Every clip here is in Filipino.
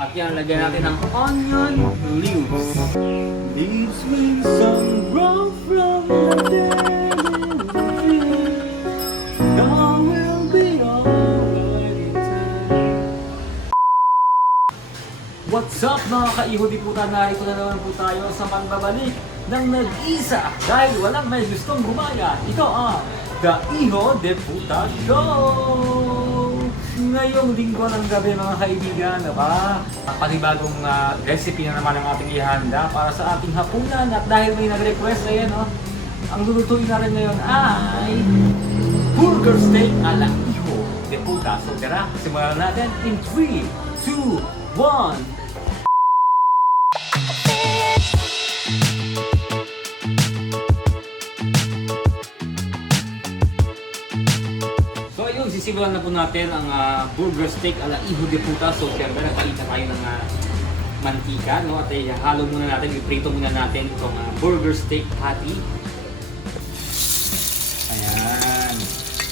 At yan, lagyan natin ng onion leaves. Leaves with some grow from the dead in the field. All will be alright in time. What's up mga ka-Iho de Puta? Narito na naman po tayo sa pagbabalik ng nag-isa dahil walang may gustong gumaya. Ito ang The Iho de Puta Show! Ngayong linggo ng gabi mga kaibigan, panibagong recipe na naman ang ating ihanda para sa ating hapunan. At dahil may nag-request, ayan ang lulutuin na rin ngayon ay burger steak ala Iho de Puta. So tara, simulan natin in 3, 2, 1. Sisimulan na po natin ang burger steak ala Iho de Puta. So, siyempre, nagpalit na tayo ng mantika, no? At halo muna natin, iprito muna natin itong burger steak patty. Ayan.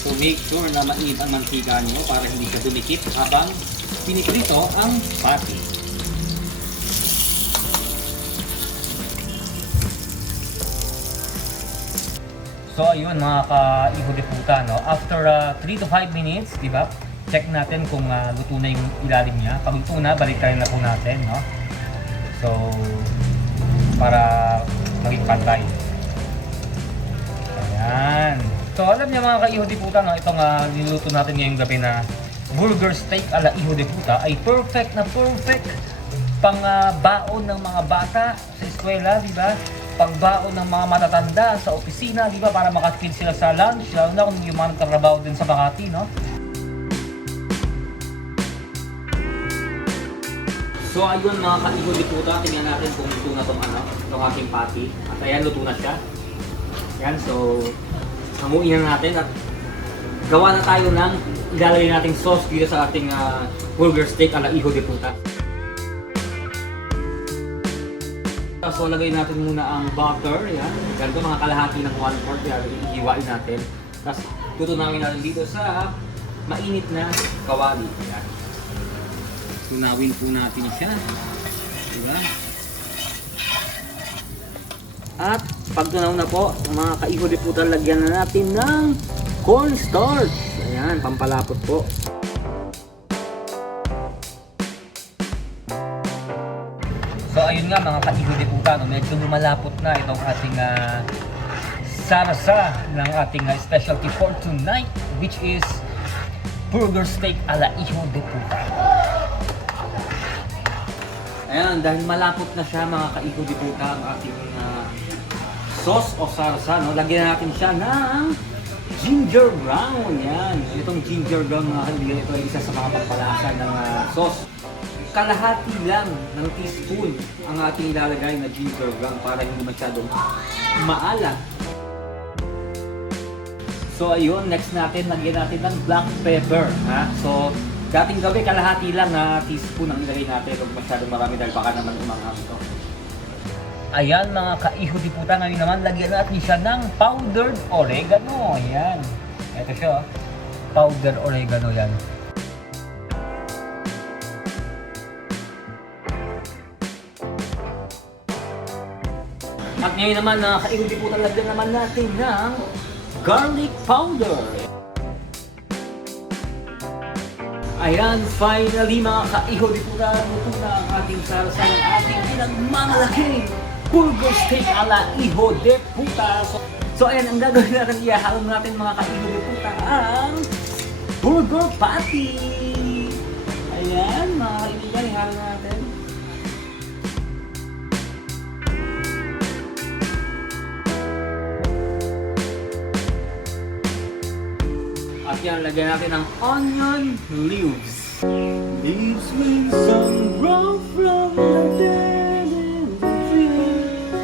So, make sure na mainit ang mantika nyo para hindi siya dumikit habang piniprito ang patty. So ayun mga ka-Iho de Puta, no? After 3 to 5 minutes, di ba? Check natin kung luto na yung ilalim niya. Pag luto na, balikan na po natin, no? So, para maging pantay. Ayan. So alam niya mga ka-Iho de Puta, no? Itong niluto natin ngayong gabi na burger steak ala Iho de Puta ay perfect na perfect pang baon ng mga bata sa eskwela, di ba? Pagbaon ng mga matatanda sa opisina, di ba? Para makatipid sila sa lunch, lalo na kung yung mga nagtatrabaho din sa Makati, no? So ayun mga ka-Iho de Puta, tingnan natin kung luto na itong ating patty. At ayan, luto na siya. Ayan, so hamuin na natin at gawa na tayo ng ilalagay nating sauce dito sa ating burger steak ala Iho de Puta. So lagay natin muna ang butter, yan. Ganito mga kalahati ng 1/4, yan. Ihiwain natin. Tapos tutunawin natin dito sa mainit na kawali. Yan. Tunawin po natin siya. Diba? At pag tunaw na po, mga ka-Iho de Puta, lagyan na natin ng cornstarch. Ayan, pampalapot po. So ayun nga mga ka-Iho de Puta, no? Medyo lumalapot na itong ating sarasa ng ating specialty for tonight, which is burger steak ala Iho de Puta. Ayan, dahil malapot na siya mga ka-Iho de Puta ang ating sauce o sarasa, no? Lagyan natin siya ng ginger brown. Yan, itong ginger brown mga kaibigan, ito ay isa sa mga pampalasa ng sauce. Kalahati lang ng teaspoon ang ating ilalagay na ginger brown para hindi masyadong maalat. So ayun, next natin, lagyan natin ng black pepper. So dating gabi, kalahati lang na teaspoon ang ilagay natin. Huwag masyadong marami dahil baka naman umanghang ito. Ayan mga ka-Iho de Puta, ngayon naman lagyan natin siya ng powdered oregano. Ayan. Ito siya, powdered oregano yan. At ngayon naman, ka-Iho de Puta, lagyan naman natin ng garlic powder. Ayan, finally mga ka-Iho de Puta, luto na ang ating sarasa ng ating pinagmamalaking burger steak ala Iho de Puta. So ayan, ang gagawin natin, ihahalo natin mga ka-Iho de Puta ang burger patty. Ayan, mga kaibigan, ihalo natin. At yan, lagyan natin ng onion leaves. Leaves with some grow from the dead in the field.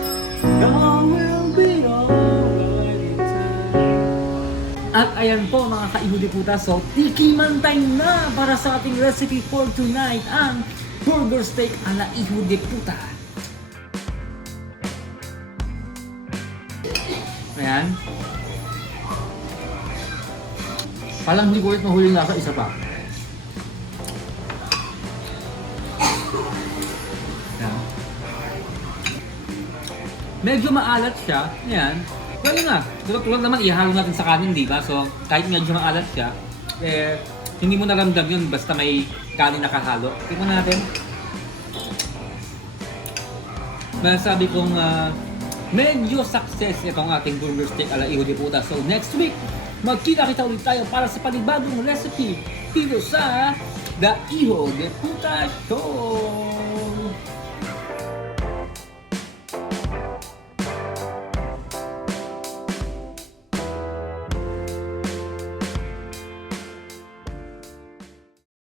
God will be alright in time. At ayan po mga ka-Iho de Puta, so tikiman time na para sa ating recipe for tonight, ang burger steak ala Iho de Puta. Ayan. Palang hindi ko ulit mahuli na sa isa pa. Yan. Medyo maalat siya. Yan. Pero yun na. Tulad naman, ihalo natin sa kanin, di ba? So, kahit medyo maalat siya, eh, hindi mo naramdam yun basta may kanin nakahalo. Tingnan natin. Masasabi kong medyo success itong ating burger steak ala Hijo de Puta. So, next week, magkita-kita ulit tayo para sa panibagong recipe dito sa The Hijo de Puta Show!